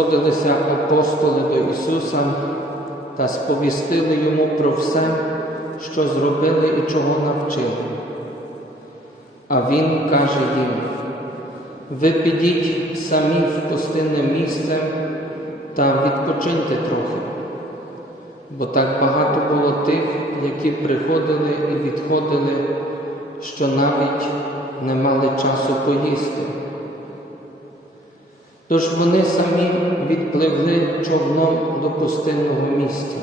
Посходилися апостоли до Ісуса та сповістили йому про все, що зробили і чого навчили. А Він каже їм: ви підіть самі в пустинне місце та відпочиньте трохи, бо так багато було тих, які приходили і відходили, що навіть не мали часу поїсти. Тож вони самі відпливли човном до пустинного місця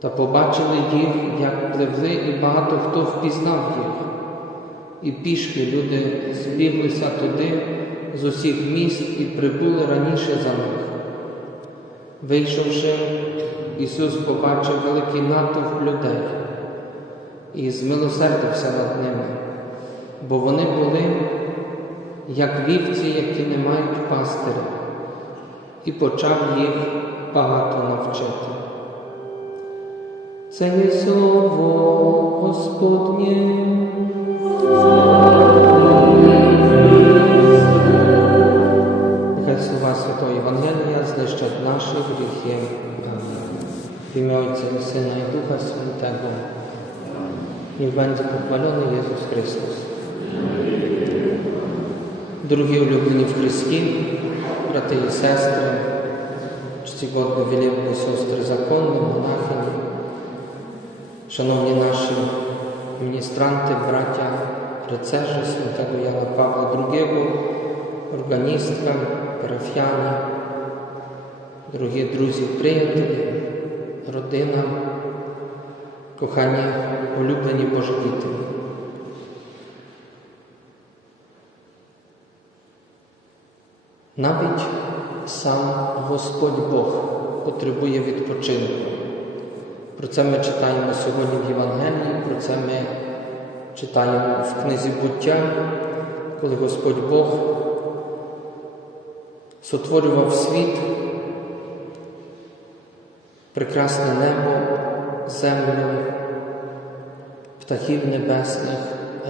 та побачили їх, як пливли, і багато хто впізнав їх. І пішки люди збіглися туди з усіх міст і прибули раніше за них. Вийшовши, Ісус побачив великий натовп людей і змилосердився над ними, бо вони були як вівці, які не мають пастиря, і почав їх багато навчити. Це є слово Господнє. Нехай слова Святого Євангелія знищать наші гріхи. В ім'я Отця і Сина і Духа Святого. І буде похвалений Ісус Христос. Дорогі улюблені в Христі, брати і сестри, чтігодні великі сестри законні, монахині, шановні наші міністранти, браття, рецежі святого Яна Павла II, органістка, парафіяни, дорогі друзі, приятелі, родина, кохані, улюблені Божі діти. Навіть сам Господь Бог потребує відпочинку. Про це ми читаємо сьогодні в Євангелії, про це ми читаємо в книзі буття, коли Господь Бог сотворював світ, прекрасне небо, землю, птахів небесних,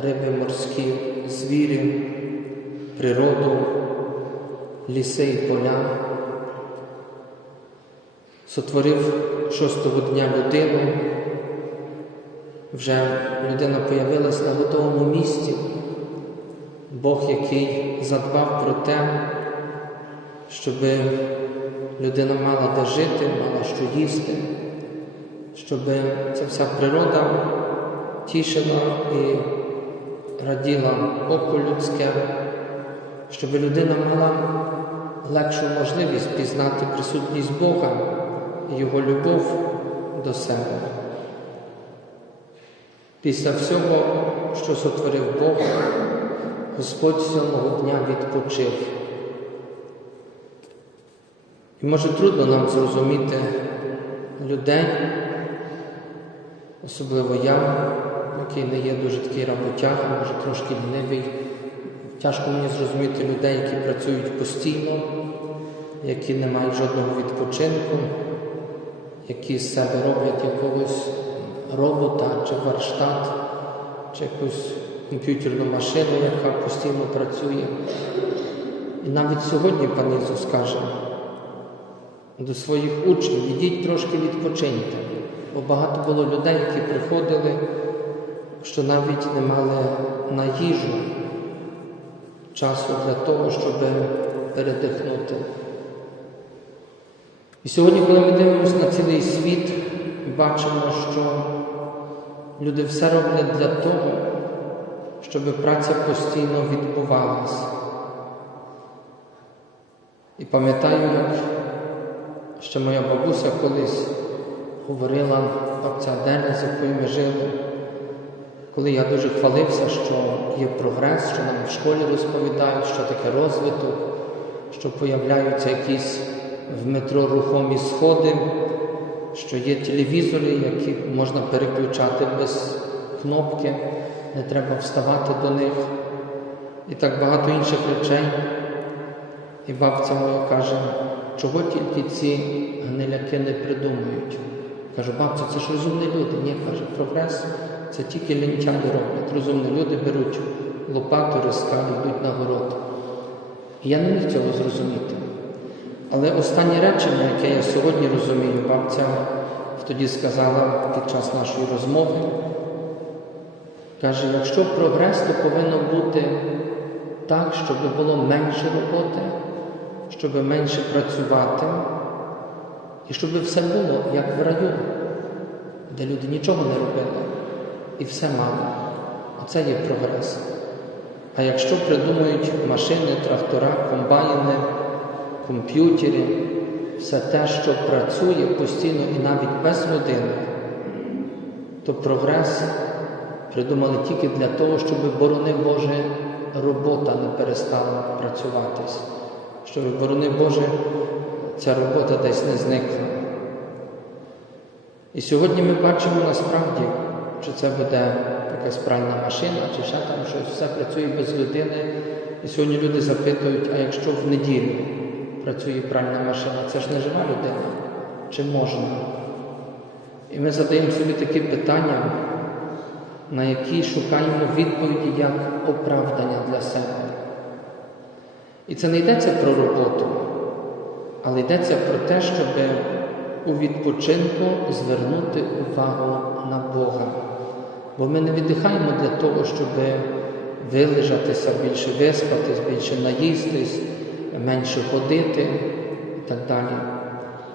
риби морські, звірів, природу ліси і поля, сотворив шостого дня людину, вже людина появилась на готовому місці, Бог, який задбав про те, щоб людина мала де жити, мала що їсти, щоб ця вся природа тішила і раділа око людське, щоб людина мала легшу можливість пізнати присутність Бога і Його любов до себе. Після всього, що сотворив Бог, Господь сьомого дня відпочив. І може трудно нам зрозуміти людей, особливо я, який не є дуже такий роботяг, може трошки лінивий. Тяжко мені зрозуміти людей, які працюють постійно, які не мають жодного відпочинку, які з себе роблять якогось робота чи варштат, чи якусь комп'ютерну машину, яка постійно працює. І навіть сьогодні пан Ісус каже до своїх учнів, ідіть трошки відпочиньте, бо багато було людей, які приходили, що навіть не мали на їжу часу для того, щоб передихнути. І сьогодні, коли ми дивимося на цілий світ, бачимо, що люди все роблять для того, щоб праця постійно відбувалася. І пам'ятаю, як ще моя бабуся колись говорила бабця Деня, з якою ми жили, коли я дуже хвалився, що є прогрес, що нам в школі розповідають, що таке розвиток, що появляються якісь в метро рухомі сходи, що є телевізори, які можна переключати без кнопки, не треба вставати до них і так багато інших речей. І бабця моя каже, чого тільки ці гниляки не придумують. Кажу, бабця, це ж розумні люди. Ні, каже, прогрес це тільки лентяї роблять. Розумні люди беруть лопату, розкали, йдуть на город. Я не міг цього зрозуміти. Але останнє речення, яке я сьогодні розумію, бабця тоді сказала під час нашої розмови, каже, якщо прогрес, то повинно бути так, щоб було менше роботи, щоб менше працювати, і щоб все було як в раю, де люди нічого не робили і все мали. Оце є прогрес. А якщо придумують машини, трактора, комбайни, комп'ютери, все те, що працює постійно і навіть без людини, то прогрес придумали тільки для того, щоб, борони Боже, робота не перестала працюватись, щоб, борони Боже, ця робота десь не зникла. І сьогодні ми бачимо насправді, що це буде якась пральна машина, чи ще там щось, все працює без людини. І сьогодні люди запитують, а якщо в неділю працює пральна машина, це ж не жива людина, чи можна? І ми задаємо собі такі питання, на які шукаємо відповіді як оправдання для себе. І це не йдеться про роботу, але йдеться про те, щоб у відпочинку звернути увагу на Бога. Бо ми не віддихаємо для того, щоб вилежатися, більше виспатись, більше наїстись, менше ходити і так далі.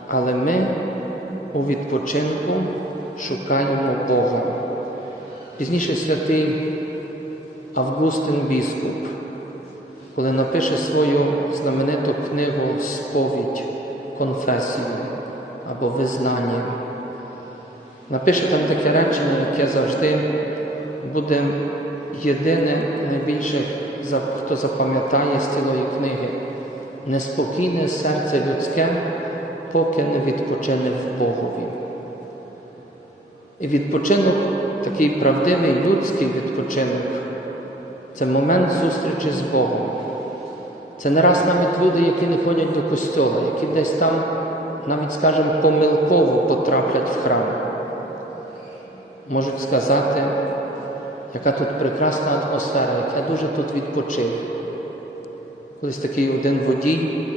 Але ми у відпочинку шукаємо Бога. Пізніше святий Августин Біскуп, коли напише свою знамениту книгу Сповідь, конфесію або визнання, напише там таке речення, яке завжди буде єдине найбільше, хто запам'ятає з цілої книги. Неспокійне серце людське, поки не відпочине в Богові. І відпочинок, такий правдивий людський відпочинок, це момент зустрічі з Богом. Це не раз навіть люди, які не ходять до костьола, які десь там, навіть, скажімо, помилково потраплять в храм, можуть сказати, яка тут прекрасна атмосфера, як я дуже тут відпочив. Колись такий один водій,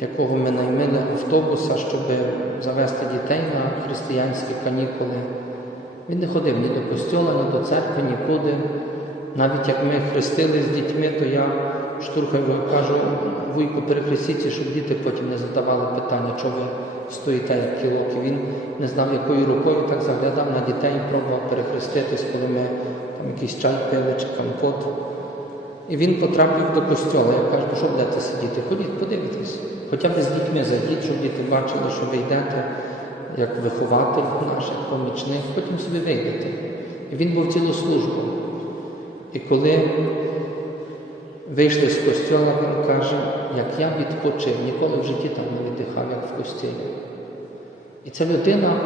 якого ми наймили автобуса, щоб завести дітей на християнські канікули. Він не ходив ні до костьола, ні до церкви, нікуди. Навіть як ми хрестили з дітьми, то я штурхаю кажу, вуйку, перехрестіться, щоб діти потім не задавали питання, чого ви стоїте як кілок. І він не знав, якою рукою так заглядав на дітей пробував перехреститись, коли ми там якийсь чай пили чи компот. І він потрапив до костьола. Я кажу, що будете сидіти? Ходіть, подивитесь. Хоча б з дітьми зайдіть, щоб діти бачили, що ви йдете як вихователь наш, як помічник, потім собі вийдете. І він був цілу службу. І коли вийшли з костьола, він каже, як я відпочив, ніколи в житті там не віддихав, як в костілі. І ця людина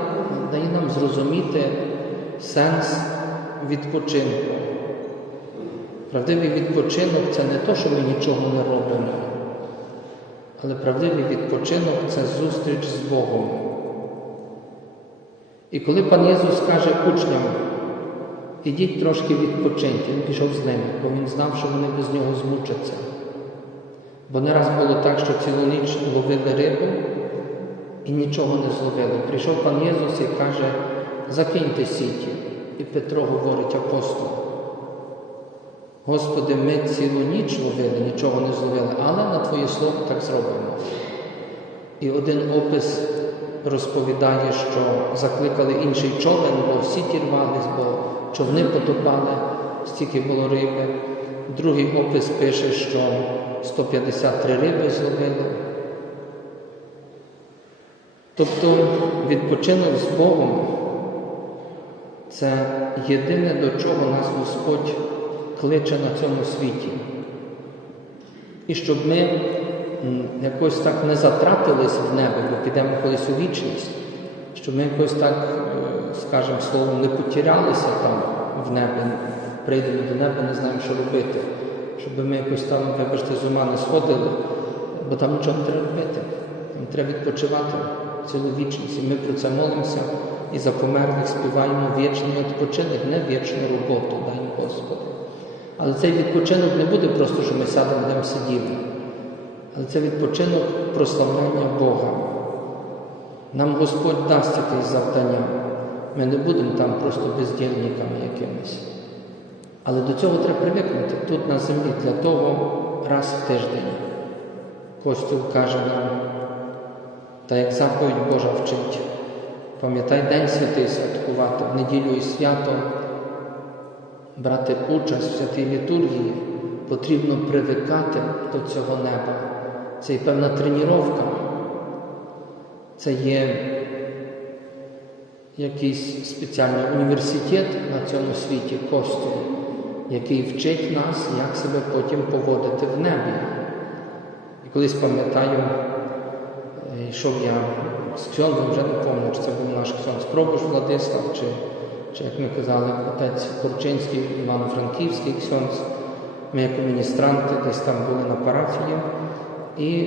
дає нам зрозуміти сенс відпочинку. Правдивий відпочинок це не то, що ми нічого не робимо, але правдивий відпочинок це зустріч з Богом. І коли пан Єсус каже учням, ідіть трошки відпочиньте, він пішов з ними, бо він знав, що вони без нього змучаться. Бо не раз було так, що цілу ніч ловили рибу і нічого не зловили. Прийшов пан Єсус і каже, закиньте сіті. І Петро говорить апостол. Господи, ми цілу ніч ловили, нічого не зловили, але на Твоє Слово так зробимо. І один опис розповідає, що закликали інший човен, бо сіті рвались, бо човни потопали, стільки було риби. Другий опис пише, що 153 риби зловили. Тобто відпочинок з Богом це єдине, до чого нас Господь кличе на цьому світі. І щоб ми якось так не затратились в небо, бо підемо колись у вічність, щоб ми якось так, скажемо словом, не потерялися там в небі, прийдемо до неба, не знаємо, що робити, щоб ми якось там, вибачте, з ума не сходили, бо там нічого не треба робити. Там треба відпочивати цілу вічність. І ми про це молимося і за померлих співаємо вічний відпочинок, не вічну роботу, дай Господи. Але цей відпочинок не буде просто, що ми сядемо, будемо сиділи. Але це відпочинок прославляння Бога. Нам Господь дасть якесь завдання. Ми не будемо там просто бездільниками якимись. Але до цього треба привикнути тут на землі для того раз в тиждень. Костюл каже нам, та як заповідь Божа вчить. Пам'ятай День Святий святкувати в неділю і свято, брати участь в святій літургії, потрібно привикати до цього неба. Це є певна треніровка, це є якийсь спеціальний університет на цьому світі костюм, який вчить нас, як себе потім поводити в небі. І колись пам'ятаю, е, йшов я з ксьондом, вже не пам'ятаю, чи це був наш ксьонд Спробуш Владислав, чи, чи, як ми казали, отець Корчинський, Івано-Франківський ксьонд. Ми, як міністранти, десь там були на парафії, і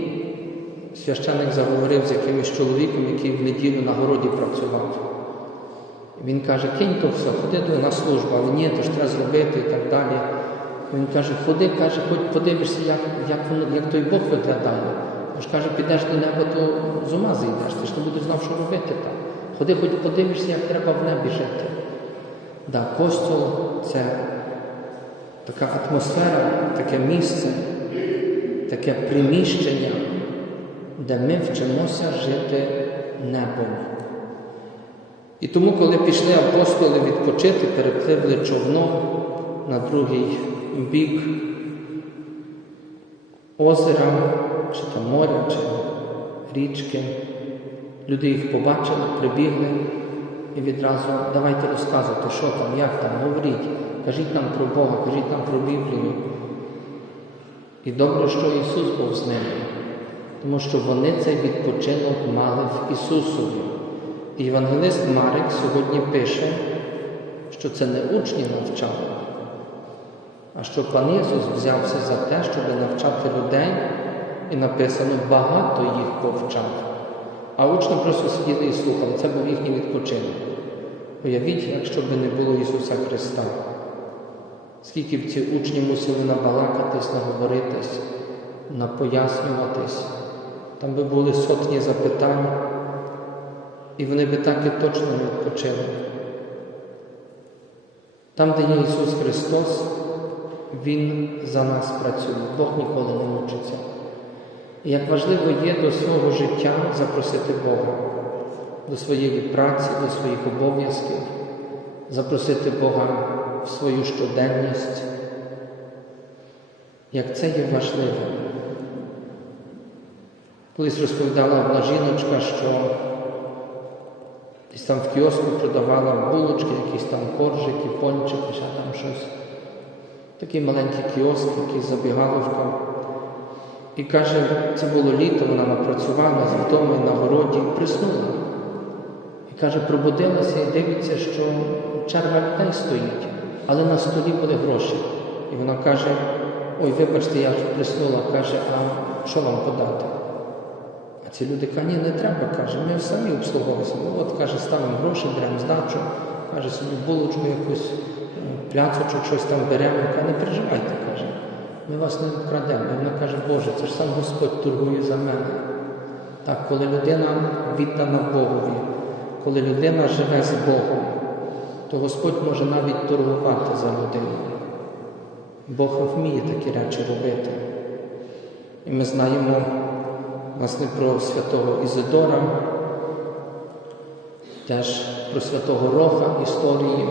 священник заговорив з якимось чоловіком, який в неділю на городі працював. Він каже, кинь то все, ходи до на службу, але ні, то ж треба зробити і так далі. Він каже, ходи, каже, хоч подивишся, як, як, як той Бог виглядає. Бо ж каже, підеш до неба, то з ума зійдеш, ти ж не будеш знав, що робити там. Ходи, хоч подивишся, як треба в небі жити. Да, Костюл це така атмосфера, таке місце, таке приміщення, де ми вчимося жити небом. І тому, коли пішли апостоли відпочити, перепливли човно на другий бік озера, чи там моря, чи річки, люди їх побачили, прибігли і відразу давайте розказуйте, що там, як там, говоріть, кажіть нам про Бога, кажіть нам про Біблію. І добре, що Ісус був з ними, тому що вони цей відпочинок мали в Ісусові. І Євангелист Марик сьогодні пише, що це не учні навчали, а що пан Ісус взявся за те, щоб навчати людей, і написано, багато їх повчав. А учні просто сиділи і слухали, це був їхній відпочинок. Уявіть, якщо б не було Ісуса Христа, скільки б ці учні мусили набалакатись, наговоритись, напояснюватись, там би були сотні запитань. І вони би так і точно не відпочили. Там, де є Ісус Христос, Він за нас працює, Бог ніколи не мучиться. І як важливо є до свого життя запросити Бога, до своєї праці, до своїх обов'язків, запросити Бога в свою щоденність, як це є важливо. Колись розповідала одна жіночка, що Десь там в кіоску продавала булочки, якісь там коржики, пончики, ще там щось. Такий маленький кіоск, якийсь забігаловка. І каже, це було літо, вона напрацювала з вдома на городі, приснула. І каже, пробудилася і дивиться, що черга людей стоїть, але на столі були гроші. І вона каже, ой, вибачте, я приснула, каже, а що вам подати? А ці люди кажуть, ні, не треба, каже, ми самі обслуговуємося. Ну, от, каже, ставимо гроші, беремо здачу, каже, собі булочку якусь, пляцочок, щось там беремо. Каже, не переживайте, каже, ми вас не вкрадемо. І вона каже, Боже, це ж сам Господь торгує за мене. Так, коли людина віддана Богові, коли людина живе з Богом, то Господь може навіть торгувати за людину. Бог вміє такі речі робити. І ми знаємо власне про святого Ізидора, теж про святого Роха історії.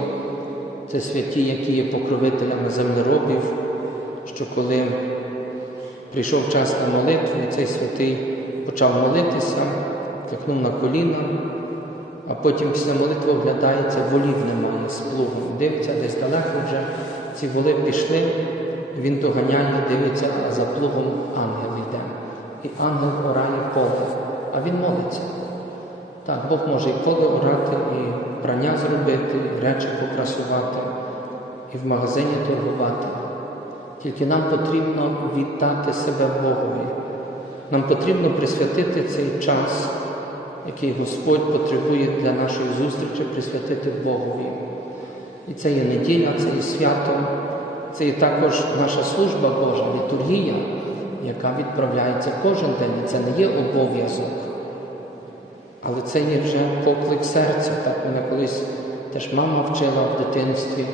Це святі, які є покровителями землеробів, що коли прийшов час на молитву, цей святий почав молитися, кликнув на коліна, а потім після молитви оглядається, волів немає з плугом. Дивиться, десь далеко вже ці воли пішли, він доганяє, дивиться, а за плугом ангел йде і ангел орає поле, а він молиться. Так, Бог може і поле орати, і прання зробити, і речі покрасувати, і в магазині торгувати. Тільки нам потрібно віддати себе Богові. Нам потрібно присвятити цей час, який Господь потребує для нашої зустрічі, присвятити Богові. І це є неділя, це є свято, це є також наша служба Божа, літургія яка відправляється кожен день. І це не є обов'язок. Але це є вже поклик серця. Так мене колись теж мама вчила в дитинстві,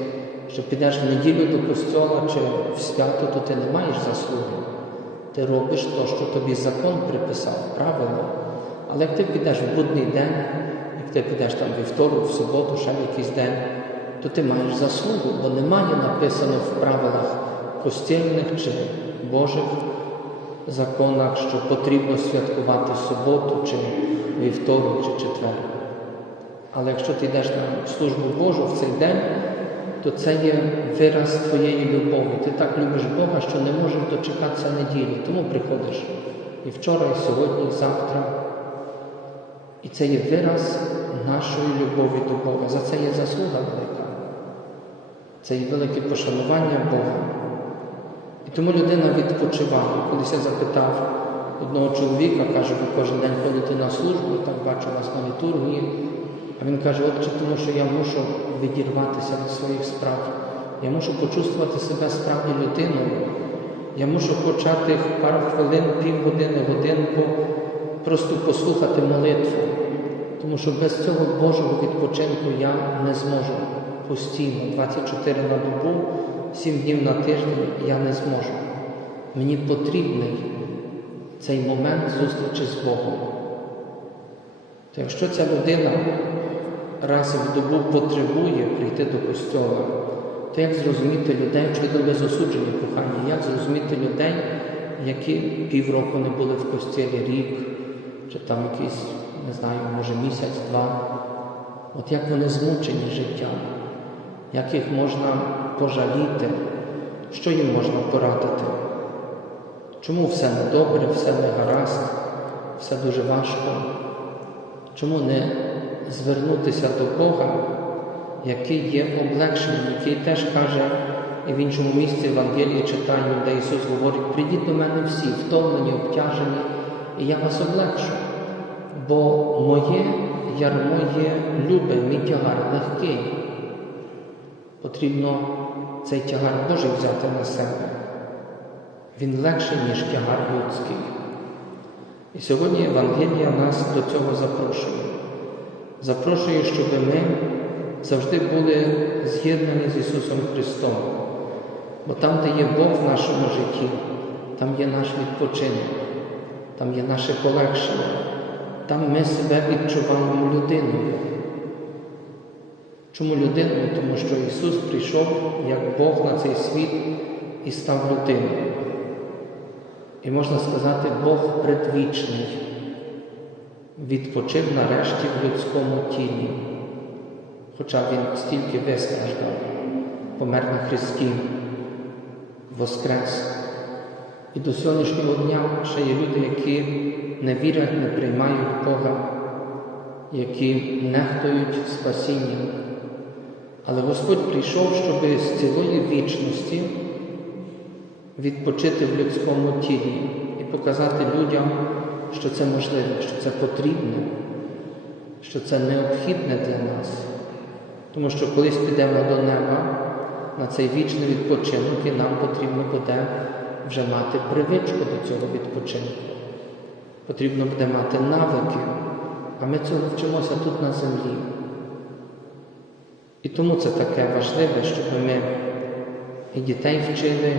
що підеш в неділю до костьола чи в свято, то ти не маєш заслуги. Ти робиш те, що тобі закон приписав, правило. Але як ти підеш в будний день, як ти підеш там вівторок, в суботу, ще в якийсь день, то ти маєш заслугу, бо немає написано в правилах костільних чи Божих законах, що потрібно святкувати суботу чи вівторок чи четвер. Але якщо ти йдеш на службу Божу в цей день, то це є вираз твоєї любові. Ти так любиш Бога, що не можеш дочекатися неділі. Тому приходиш і вчора, і сьогодні, і завтра. І це є вираз нашої любові до Бога. За це є заслуга велика. Це є велике пошанування Бога. І тому людина відпочиває. Колись я запитав одного чоловіка, каже, ви кожен день ходите на службу, так бачу вас на літургії. А він каже, отче, тому що я мушу відірватися від своїх справ. Я мушу почувствувати себе справді людиною. Я мушу почати пару хвилин, півгодини, годинку, просто послухати молитву. Тому що без цього Божого відпочинку я не зможу постійно, 24 на добу, 7 днів на тиждень я не зможу. Мені потрібний цей момент зустрічі з Богом. То якщо ця людина раз в добу потребує прийти до костьола, то як зрозуміти людей, чи до безосудження кохання, як зрозуміти людей, які півроку не були в костілі рік, чи там якийсь, не знаю, може місяць-два. От як вони змучені життям, як їх можна пожаліти, що їм можна порадити? Чому все недобре, все не гаразд, все дуже важко? Чому не звернутися до Бога, який є облегшеним, який теж каже, і в іншому місці в Ангелії читаю, де Ісус говорить, прийдіть до мене всі, втомлені, обтяжені, і я вас облегшу. Бо моє ярмо є любе, мій тягар легкий. Потрібно цей тягар Божий взяти на себе. Він легший, ніж тягар людський. І сьогодні Євангелія нас до цього запрошує. Запрошує, щоб ми завжди були з'єднані з Ісусом Христом. Бо там, де є Бог в нашому житті, там є наш відпочинок, там є наше полегшення, там ми себе відчуваємо людиною. Чому людиною? Тому що Ісус прийшов як Бог на цей світ і став людиною. І можна сказати, Бог предвічний, відпочив нарешті в людському тілі, хоча Він стільки вистраждав, помер на Христі, воскрес. І до сьогоднішнього дня ще є люди, які не вірять, не приймають Бога, які нехтують спасінням. Але Господь прийшов, щоб з цілої вічності відпочити в людському тілі і показати людям, що це можливо, що це потрібно, що це необхідне для нас. Тому що колись підемо до неба на цей вічний відпочинок, і нам потрібно буде вже мати привичку до цього відпочинку. Потрібно буде мати навики, а ми цього вчимося тут на землі. І тому це таке важливе, щоб ми і дітей вчили,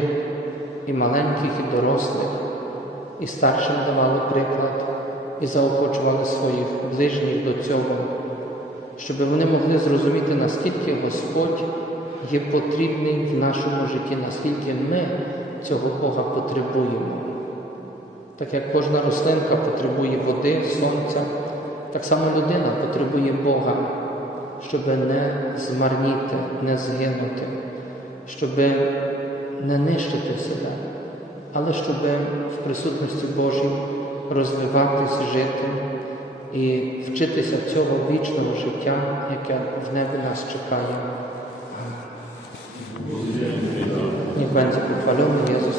і маленьких, і дорослих, і старшим давали приклад, і заохочували своїх ближніх до цього, щоб вони могли зрозуміти, наскільки Господь є потрібний в нашому житті, наскільки ми цього Бога потребуємо. Так як кожна рослинка потребує води, сонця, так само людина потребує Бога, щоб не змарніти, не згинути, щоб не нищити себе, але щоб в присутності Божій розвиватись, жити і вчитися цього вічного життя, яке в небі нас чекає. friends who could follow his